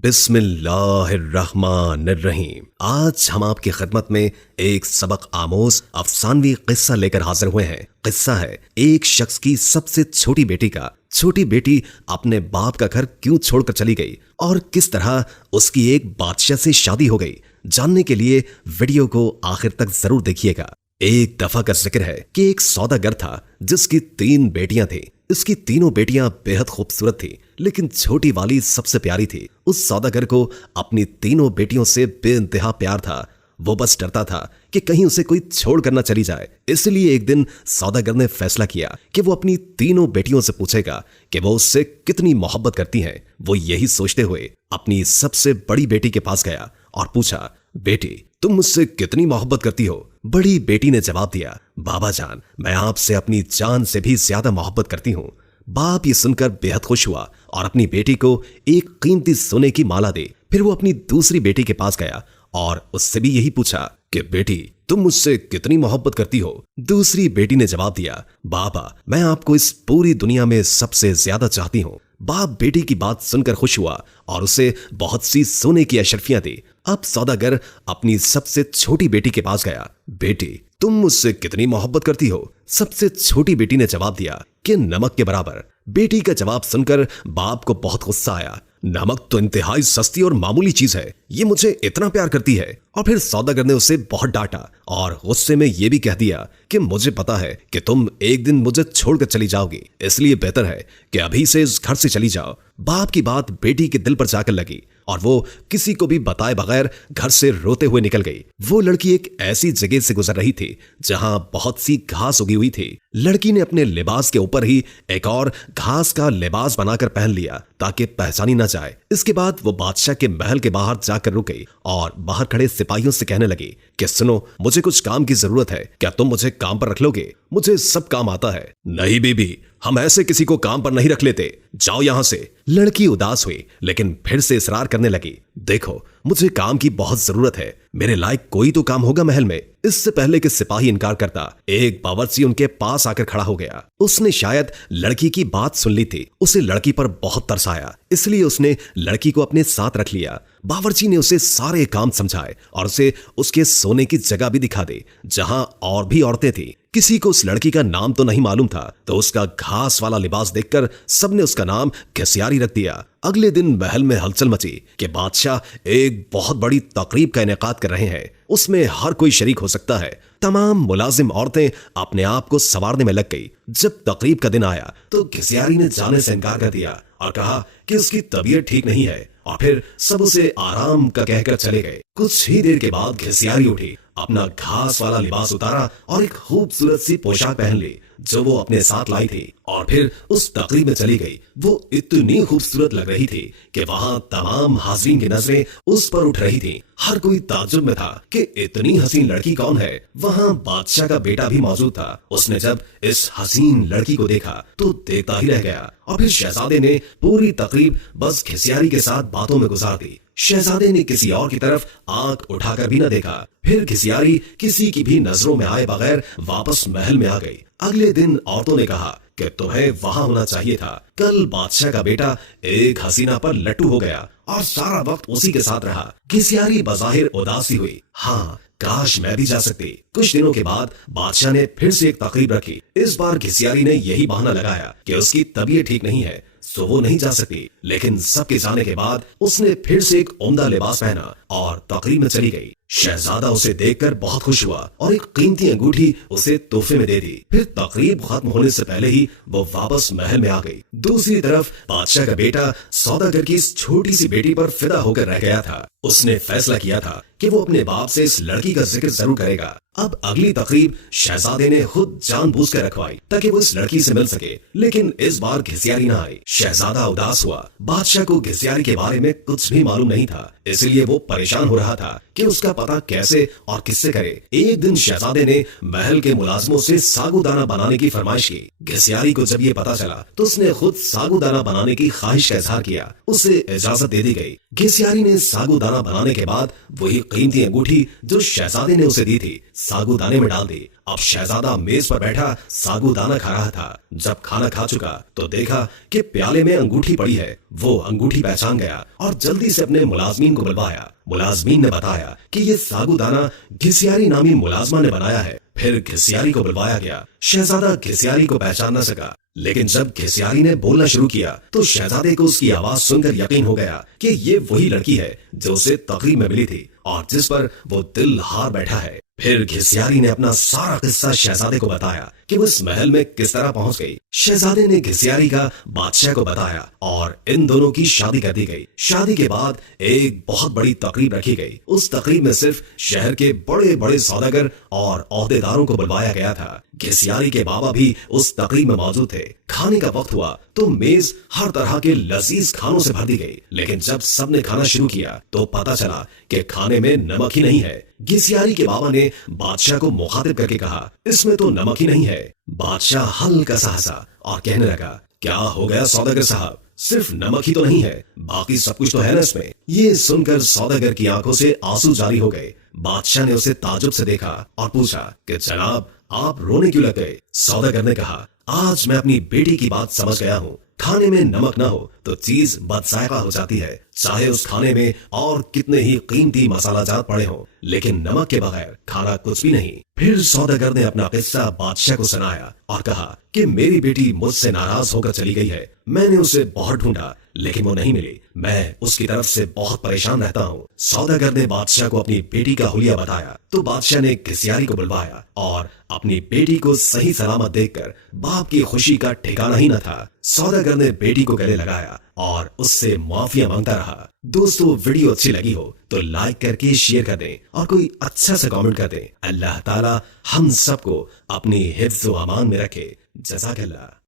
बिस्मिल्लाहिर्रहमानिर्रहीम। आज हम आपकी खिदमत में एक सबक आमोज अफसानवी किस्सा लेकर हाजिर हुए हैं। किस्सा है एक शख्स की सबसे छोटी बेटी का। छोटी बेटी अपने बाप का घर क्यों छोड़कर चली गई और किस तरह उसकी एक बादशाह से शादी हो गई। जानने के लिए वीडियो को आखिर तक जरूर देखिएगा। एक दफा का जिक्र है कि एक सौदागर था जिसकी 3 बेटियां थी। इसकी तीनों बेटियां बेहद खूबसूरत थी, लेकिन छोटी वाली सबसे प्यारी थी। उस सौदागर को अपनी तीनों बेटियों से बेइंतहा प्यार था। वो बस डरता था कि कहीं उसे कोई छोड़ कर न चली जाए। इसलिए एक दिन सौदागर ने फैसला किया कि वो अपनी तीनों बेटियों से पूछेगा कि वो उससे कितनी मोहब्बत करती हैं। वो यही सोचते हुए अपनी सबसे बड़ी बेटी के पास गया और पूछा, बेटी तुम मुझसे कितनी मोहब्बत करती हो? बड़ी बेटी ने जवाब दिया, बाबा जान मैं आपसे अपनी जान से भी ज्यादा मोहब्बत करती हूँ। बाप ये सुनकर बेहद खुश हुआ और अपनी बेटी को एक कीमती सोने की माला दी। फिर वो अपनी दूसरी बेटी के पास गया और उससे भी यही पूछा कि बेटी तुम मुझसे कितनी मोहब्बत करती हो? दूसरी बेटी ने जवाब दिया, बाबा मैं आपको इस पूरी दुनिया में सबसे ज्यादा चाहती हूँ। बाप बेटी की बात सुनकर खुश हुआ और उसे बहुत सी सोने की अशरफियां दी। अब सौदागर अपनी सबसे छोटी बेटी के पास गया, बेटी तुम मुझसे कितनी मोहब्बत करती हो? सबसे छोटी बेटी ने जवाब दिया कि नमक के बराबर। बेटी का जवाब सुनकर बाप को बहुत गुस्सा आया। नमक तो इंतहाई सस्ती और मामूली चीज है, ये मुझे इतना प्यार करती है। और फिर सौदागर ने उसे बहुत डांटा और गुस्से में यह भी कह दिया कि मुझे पता है कि तुम एक दिन मुझे छोड़कर चली जाओगी, इसलिए बेहतर है कि अभी से इस घर से चली जाओ। बाप की बात बेटी के दिल पर जाकर लगी और वो किसी को भी बताए बगैर घर से रोते हुए निकल गई। वो लड़की एक ऐसी जगह से गुजर रही थी जहां बहुत सी घास उगी हुई थी। लड़की ने अपने लिबास के ऊपर ही एक और घास का लिबास बनाकर पहन लिया ताकि पहचानी न जाए। इसके बाद वो बादशाह के महल के बाहर जाकर रुक गई और बाहर खड़े सिपाहियों से कहने लगी कि सुनो, मुझे कुछ काम की जरूरत है, क्या तुम मुझे काम पर रख लोगे? मुझे सब काम आता है। नहीं बीबी, हम ऐसे किसी को काम पर नहीं रख लेते, जाओ यहां से। लड़की उदास हुई लेकिन फिर से इसरार करने लगी, देखो मुझे काम की बहुत जरूरत है, मेरे लायक कोई तो काम होगा महल में। इससे पहले कि सिपाही इनकार करता, एक बावर्ची उनके पास आकर खड़ा हो गया। उसने शायद लड़की की बात सुन ली थी। उसे लड़की पर बहुत तरस आया, इसलिए उसने लड़की को अपने साथ रख लिया। बावर्ची ने उसे सारे काम समझाए और उसे उसके सोने की जगह भी दिखा दी जहां और भी औरतें थी। किसी को उस लड़की का नाम तो नहीं मालूम था, तो उसका घास वाला लिबास देखकर सबने उसका नाम घसियारी रख दिया। अगले दिन महल में हलचल मची कि बादशाह एक बहुत बड़ी तकरीब का इनेकाद कर रहे हैं, उसमें हर कोई शरीक हो सकता है। तमाम मुलाजिम औरतें अपने आप को संवारने में लग गई। जब तकरीब का दिन आया तो घसियारी ने जाने से इनकार कर दिया और कहा कि उसकी तबीयत ठीक नहीं है, और फिर सब उसे आराम का कहकर चले गए। कुछ ही देर के बाद घसियारी उठी, अपना घास वाला लिबास उतारा और एक खूबसूरत सी पोशाक पहन ली जो वो अपने साथ लाई थी, और फिर उस तकरीब में चली गई। वो इतनी खूबसूरत लग रही थी कि वहां तमाम हाज़रीन की नजरें उस पर उठ रही थी। हर कोई ताज्जुब में था कि इतनी हसीन लड़की कौन है। वहां बादशाह का बेटा भी मौजूद था। उसने जब इस हसीन लड़की को देखा तो देखता ही रह गया, और फिर शहजादे ने पूरी तकरीब बस घसियारी के साथ बातों में गुजार दी। शहजादे ने किसी और की तरफ आंख उठाकर भी न देखा। फिर घसियारी किसी की भी नजरों में आए बगैर वापस महल में आ गई। अगले दिन औरतों ने कहा कि तुम्हें वहां होना चाहिए था। कल बादशाह का बेटा एक हसीना पर लट्टू हो गया और सारा वक्त उसी के साथ रहा। घसियारी बज़ाहिर उदासी हुई, हाँ काश मैं भी जा सकती। कुछ दिनों के बाद बादशाह ने फिर से एक तकरीब रखी। इस बार घसियारी ने यही बहाना लगाया कि उसकी तबीयत ठीक नहीं है, सो वो नहीं जा सकती। लेकिन सबके जाने के बाद उसने फिर से एक उम्दा लिबास पहना और तकरीब में चली गई। शहजादा उसे देखकर बहुत खुश हुआ और एक कीमती अंगूठी उसे तोहफे में दे दी। फिर तकरीब खत्म होने से पहले ही वो वापस महल में आ गई। दूसरी तरफ बादशाह का बेटा सौदागर की इस छोटी सी बेटी पर फिदा होकर रह गया था। उसने फैसला किया था कि वो अपने बाप से इस लड़की का जिक्र जरूर करेगा। अब अगली तकरीब शहजादे ने खुद जानबूझकर रखवाई ताकि वो इस लड़की से मिल सके, लेकिन इस बार घसियारी न आई। शहजादा उदास हुआ। बादशाह को घसियारी के बारे में कुछ भी मालूम नहीं था, इसलिए वो परेशान हो रहा था कि उसका पता कैसे और किससे करे। एक दिन शहजादे ने महल के मुलाजिमों से सागुदाना बनाने की फरमाइश की। घसियारी को जब ये पता चला तो उसने खुद सागुदाना बनाने की ख्वाहिश का इजहार किया। उसे इजाजत दे दी गई। घसियारी ने सागुदाना बनाने के बाद वही कीमती अंगूठी जो शहजादे ने उसे दी थी सागुदाने में डाल दी। अब शहजादा मेज पर बैठा साबूदाना खा रहा था। जब खाना खा चुका तो देखा कि प्याले में अंगूठी पड़ी है। वो अंगूठी पहचान गया और जल्दी से अपने मुलाजमीन को बुलवाया। मुलाजमीन ने बताया कि ये साबूदाना घिसियारी नामी मुलाजमा ने बनाया है। फिर घिसियारी को बुलवाया गया। शहजादा घिसियारी को पहचान न सका, लेकिन जब घिसियारी ने बोलना शुरू किया तो शहजादे को उसकी आवाज सुनकर यकीन हो गया कि ये वही लड़की है जो उसे तकरीब में मिली थी और जिस पर वो दिल हार बैठा है। फिर घिसियारी ने अपना सारा किस्सा शहजादे को बताया कि वो इस महल में किस तरह पहुंच गई। शहजादे ने घिसियारी का बादशाह को बताया और इन दोनों की शादी कर दी गई। शादी के बाद एक बहुत बड़ी तकरीब रखी गई। उस तकरीब में सिर्फ शहर के बड़े बड़े सौदागर और ओहदेदारों को बुलवाया गया था। घिसियारी के बाबा भी उस तकरीब में मौजूद थे। खाने का वक्त हुआ तो मेज हर तरह के लजीज खानों से भर दी गई, लेकिन जब सबने खाना शुरू किया तो पता चला कि खाने में नमक ही नहीं है। घिसियारी के बाबा ने बादशाह को मुखातिब करके कहा, इसमें तो नमक ही नहीं है। बादशाह हल्का सा हंसा और कहने लगा, क्या हो गया सौदागर साहब, सिर्फ नमक ही तो नहीं है, बाकी सब कुछ तो है ना इसमें। ये सुनकर सौदागर की आंखों से आंसू जारी हो गए। बादशाह ने उसे ताजुब से देखा और पूछा कि जनाब आप रोने क्यों लग गए। सौदागर ने कहा, आज मैं अपनी बेटी की बात समझ गया हूँ। खाने में नमक ना हो तो चीज बदजायका हो जाती है, चाहे उस खाने में और कितने ही कीमती मसाला जात पड़े हों, लेकिन नमक के बगैर खाना कुछ भी नहीं। फिर सौदागर ने अपना किस्सा बादशाह को सुनाया और कहा कि मेरी बेटी मुझसे नाराज होकर चली गई है। मैंने उसे बहुत ढूंढा लेकिन वो नहीं मिली। मैं उसकी तरफ से बहुत परेशान रहता हूँ। सौदागर ने बादशाह को अपनी बेटी का हुलिया बताया तो बादशाह ने घिसियारी को बुलवाया और अपनी बेटी को सही सलामत देखकर बाप की खुशी का ठिकाना ही न था। सौदागर ने बेटी को गले लगाया और उससे माफिया मांगता रहा। दोस्तों वीडियो अच्छी लगी हो तो लाइक करके शेयर कर दें और कोई अच्छा सा कमेंट कर दें। अल्लाह ताला हम सबको अपनी हिफ्ज़ व अमान में रखे। जज़ाकल्लाह।